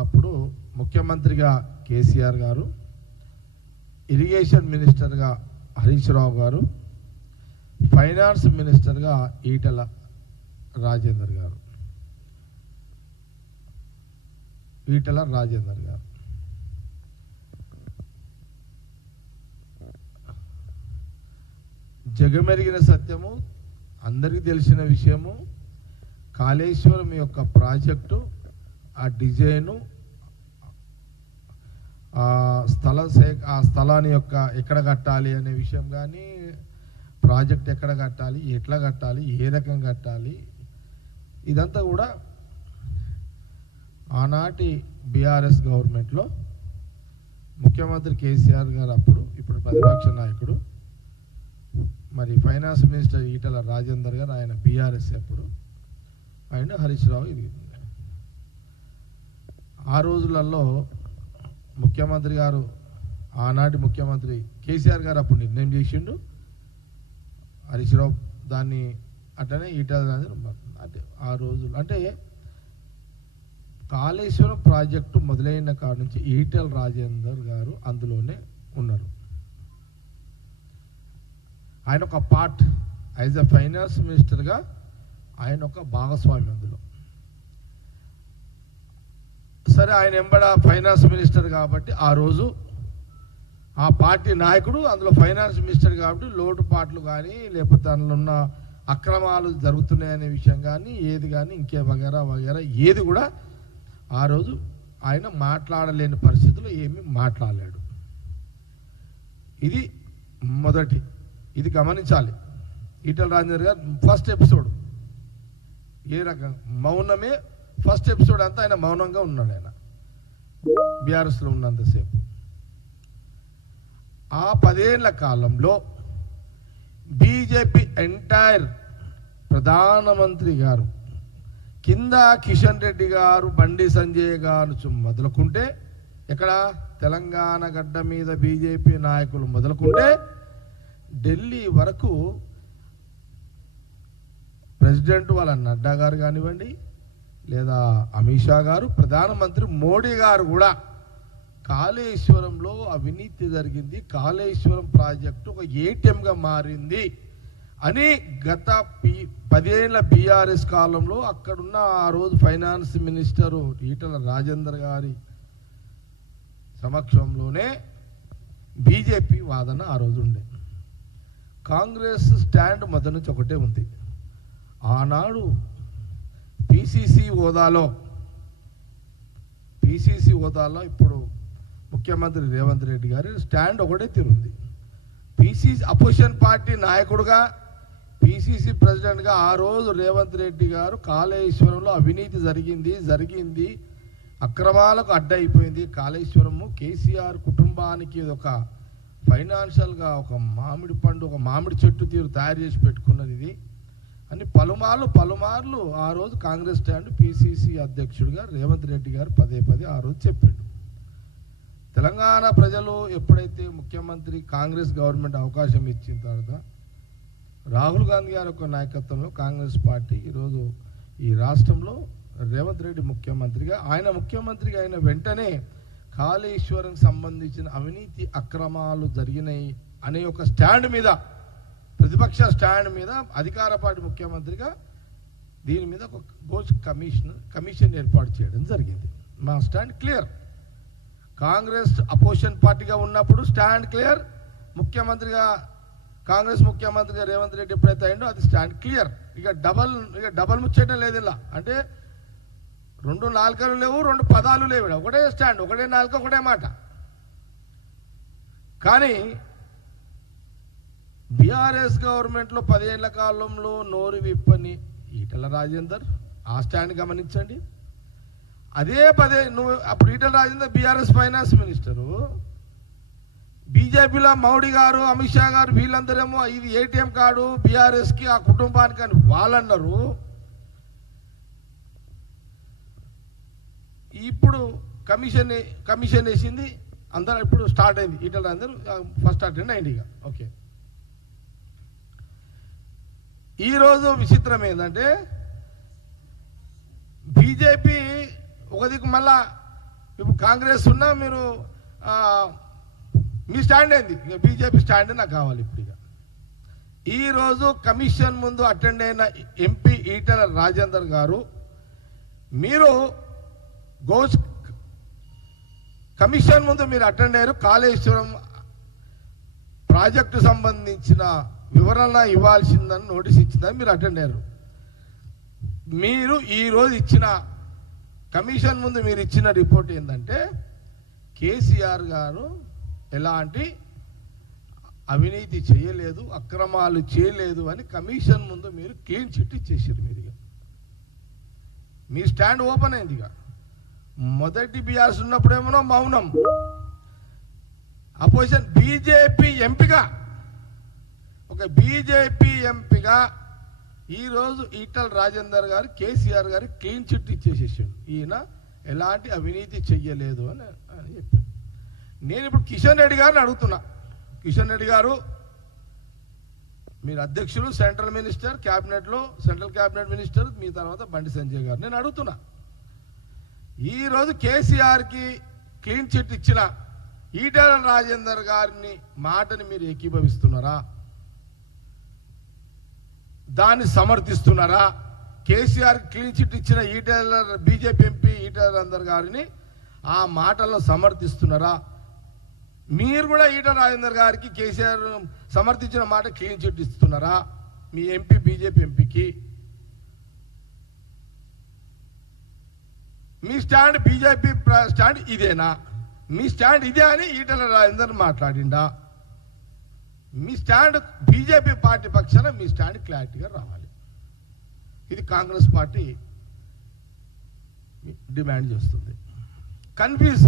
ఉన్నప్పుడు ముఖ్యమంత్రిగా కేసీఆర్ గారు, ఇరిగేషన్ మినిస్టర్గా హరీష్ రావు గారు, ఫైనాన్స్ మినిస్టర్గా ఈటెల రాజేందర్ గారు. జగమెరిగిన సత్యము, అందరికీ తెలిసిన విషయము, కాళేశ్వరం యొక్క ప్రాజెక్టు, ఆ డిజైను, ఆ స్థలాన్ని యొక్క ఎక్కడ కట్టాలి అనే విషయం కానీ, ప్రాజెక్ట్ ఎక్కడ కట్టాలి, ఎట్లా కట్టాలి, ఏ రకంగా కట్టాలి, ఇదంతా కూడా ఆనాటి బీఆర్ఎస్ గవర్నమెంట్లో ముఖ్యమంత్రి కేసీఆర్ గారు అప్పుడు, ఇప్పుడు ప్రతిపక్ష నాయకుడు, మరి ఫైనాన్స్ మినిస్టర్ ఈటెల రాజేందర్ గారు, ఆయన బీఆర్ఎస్ అప్పుడు, ఆయన హరీష్ రావు. ఇది ఆ రోజులలో ముఖ్యమంత్రి గారు, ఆనాటి ముఖ్యమంత్రి కేసీఆర్ గారు అప్పుడు నిర్ణయం చేసిండు, హరీష్ రావు దాన్ని అట్లనే ఈటెల రాజేందర్. అంటే ఆ రోజులు అంటే కాళేశ్వరం ప్రాజెక్టు మొదలైన కాడ నుంచి ఈటెల రాజేందర్ గారు అందులోనే ఉన్నారు. ఆయన ఒక పార్ట్, యాజ్ ఎ ఫైనాన్స్ మినిస్టర్గా ఆయన ఒక భాగస్వామి అందులో. సరే, ఆయన ఎంబడ ఫైనాన్స్ మినిస్టర్ కాబట్టి ఆ రోజు ఆ పార్టీ నాయకుడు, అందులో ఫైనాన్స్ మినిస్టర్ కాబట్టి లోటుపాట్లు కానీ, లేకపోతే అందులో ఉన్న అక్రమాలు జరుగుతున్నాయనే విషయం కానీ, ఏది కానీ ఇంకే వగేరా వగేరా ఏది కూడా ఆ రోజు ఆయన మాట్లాడలేని పరిస్థితుల్లో ఏమీ మాట్లాడలేడు. ఇది మొదటి, ఇది గమనించాలి. ఈటెల రాజేందర్ గారు ఫస్ట్ ఎపిసోడ్ ఏ రకంగా మౌనమే, ఫస్ట్ ఎపిసోడ్ అంతా ఆయన మౌనంగా ఉన్నాడు. ఆయన బీఆర్ఎస్లో ఉన్నంతసేపు. ఆ 10 ఏళ్ల కాలంలో బీజేపీ ఎంటైర్ ప్రధానమంత్రి గారు కింద కిషన్ రెడ్డి గారు, బండి సంజయ్ గారు మొదలుకుంటే, ఎక్కడ తెలంగాణ గడ్డ మీద బీజేపీ నాయకులు మొదలుకుంటే ఢిల్లీ వరకు ప్రెసిడెంట్ వాళ్ళ నడ్డా గారు కానివ్వండి, లేదా అమిత్ షా గారు, ప్రధానమంత్రి మోడీ గారు కూడా కాళేశ్వరంలో అవినీతి జరిగింది, కాళేశ్వరం ప్రాజెక్టు ఒక ఏటీఎంగా మారింది అని గత 10 ఏళ్ల బీఆర్ఎస్ కాలంలో అక్కడున్న ఆ రోజు ఫైనాన్స్ మినిస్టరు ఈటెల రాజేందర్ గారి సమక్షంలోనే బీజేపీ వాదన ఆ రోజు ఉండే. కాంగ్రెస్ స్టాండ్ మొదటి నుంచి ఒకటే ఉంది. ఆనాడు పిసిసి హోదాలో ఇప్పుడు ముఖ్యమంత్రి రేవంత్ రెడ్డి గారి స్టాండ్ ఒకటే తీరుంది. పిసిసి అపోజిషన్ పార్టీ నాయకుడుగా, పిసిసి ప్రెసిడెంట్గా ఆ రోజు రేవంత్ రెడ్డి గారు కాళేశ్వరంలో అవినీతి జరిగింది, అక్రమాలకు అడ్డైపోయింది, కాళేశ్వరము కేసీఆర్ కుటుంబానికి ఒక ఫైనాన్షియల్గా ఒక మామిడి పండు, ఒక మామిడి చెట్టు తీరు తయారు చేసి పెట్టుకున్నది ఇది అని పలుమార్లు ఆ రోజు కాంగ్రెస్ స్టాండ్ పిసిసి అధ్యక్షుడిగా రేవంత్ రెడ్డి గారు పదే ఆ రోజు చెప్పాడు. తెలంగాణ ప్రజలు ఎప్పుడైతే ముఖ్యమంత్రి కాంగ్రెస్ గవర్నమెంట్ అవకాశం ఇచ్చిన తర్వాత రాహుల్ గాంధీ గారి యొక్క నాయకత్వంలో కాంగ్రెస్ పార్టీ ఈరోజు ఈ రాష్ట్రంలో రేవంత్ రెడ్డి ముఖ్యమంత్రిగా, ఆయన ముఖ్యమంత్రిగా అయిన వెంటనే కాళేశ్వరం సంబంధించిన అవినీతి అక్రమాలు జరిగినాయి అనే ఒక స్టాండ్ మీద, ప్రతిపక్ష స్టాండ్ మీద అధికార పార్టీ ముఖ్యమంత్రిగా దీని మీద ఒక గోల్డ్ కమిషన్ ఏర్పాటు చేయడం జరిగింది. మా స్టాండ్ క్లియర్. కాంగ్రెస్ అపోజిషన్ పార్టీగా ఉన్నప్పుడు స్టాండ్ క్లియర్, కాంగ్రెస్ ముఖ్యమంత్రిగా రేవంత్ రెడ్డి ఎప్పుడైతే అయిందో అది స్టాండ్ క్లియర్. ఇక డబల్ ముచ్చటం లేదు ఇలా. అంటే 2 నాలుకలు లేవు, 2 పదాలు లేవు, ఒకటే స్టాండ్, ఒకటే నాలుక, ఒకటే మాట. కానీ బీఆర్ఎస్ గవర్నమెంట్లో 10 ఏళ్ల కాలంలో నోరు విప్పని ఈటెల రాజేందర్ ఆ స్టాండ్ గమనించండి. అదే నువ్వు అప్పుడు Etela Rajender BRS finance minister, బీజేపీలో మోడీ గారు, అమిత్ షా గారు వీళ్ళందరేమో ఇది ఏటీఎం కార్డు బీఆర్ఎస్కి, ఆ కుటుంబానికి అని వాళ్ళన్నారు. ఇప్పుడు కమిషన్ వేసింది అందరూ, ఇప్పుడు స్టార్ట్ అయింది. ఈటెల రాజేందర్ ఫస్ట్ అటెండ్ అయింది. ఇక ఓకే. ఈరోజు విచిత్రం ఏంటంటే బీజేపీ ఒక దిక్కు మళ్ళా ఇప్పుడు కాంగ్రెస్ ఉన్నా మీరు మీ స్టాండ్ ఏంది? ఇక బీజేపీ స్టాండ్ నాకు కావాలి ఇప్పుడు. ఇక ఈరోజు కమిషన్ ముందు అటెండ్ అయిన ఎంపీ ఈటెల రాజేందర్ గారు, మీరు గోస్ కమిషన్ ముందు మీరు అటెండ్ అయ్యారు. కాళేశ్వరం ప్రాజెక్టు సంబంధించిన వివరణ ఇవ్వాల్సిందని నోటీస్ ఇచ్చిందని మీరు అటెండ్ అయ్యారు. మీరు ఈరోజు ఇచ్చిన కమిషన్ ముందు మీరు ఇచ్చిన రిపోర్ట్ ఏంటంటే కేసీఆర్ గారు ఎలాంటి అవినీతి చేయలేదు, అక్రమాలు చేయలేదు అని కమిషన్ ముందు మీరు క్లీన్ చిట్ ఇచ్చేసారు. మీరుగా మీ స్టాండ్ ఓపెన్ అయింది. ఇక మొదటి బీఆర్ఎస్ ఉన్నప్పుడేమో మౌనం. అపోజిషన్ బీజేపీ ఎంపీగా, ఒక బీజేపీ ఎంపీగా ఈరోజు ఈటల రాజేందర్ గారు కేసీఆర్ గారు క్లీన్ చిట్ ఇచ్చేసేసాడు. ఈయన ఎలాంటి అవినీతి చెయ్యలేదు అని చెప్పాడు. నేను ఇప్పుడు కిషన్ రెడ్డి గారిని అడుగుతున్నా. కిషన్ రెడ్డి గారు మీరు అధ్యక్షులు, సెంట్రల్ మినిస్టర్, క్యాబినెట్లో సెంట్రల్ క్యాబినెట్ మినిస్టర్, మీ తర్వాత బండి సంజయ్ గారు. నేను అడుగుతున్నా, ఈరోజు కేసీఆర్కి క్లీన్ చిట్ ఇచ్చిన ఈటల రాజేందర్ గారిని మాటని మీరు ఏకీభవిస్తున్నారా? దాన్ని సమర్థిస్తున్నారా? కేసీఆర్ క్లీన్ చిట్ ఇచ్చిన ఈటల బీజేపీ ఎంపీ ఈటల రాజేందర్ గారిని ఆ మాటల్లో సమర్థిస్తున్నారా? మీరు కూడా ఈటల రాజేందర్ గారికి కేసీఆర్ సమర్థించిన మాట క్లీన్ చిట్ ఇస్తున్నారా? మీ ఎంపీ బీజేపీ ఎంపీకి మీ స్టాండ్ బీజేపీ స్టాండ్ ఇదేనా? మీ స్టాండ్ ఇదే అని ఈటల రాజేందర్ మాట్లాడిండా? మీ స్టాండ్ బీజేపీ పార్టీ పక్షాన మీ స్టాండ్ క్లారిటీగా రావాలి. ఇది కాంగ్రెస్ పార్టీ డిమాండ్ చేస్తుంది. కన్ఫ్యూజ్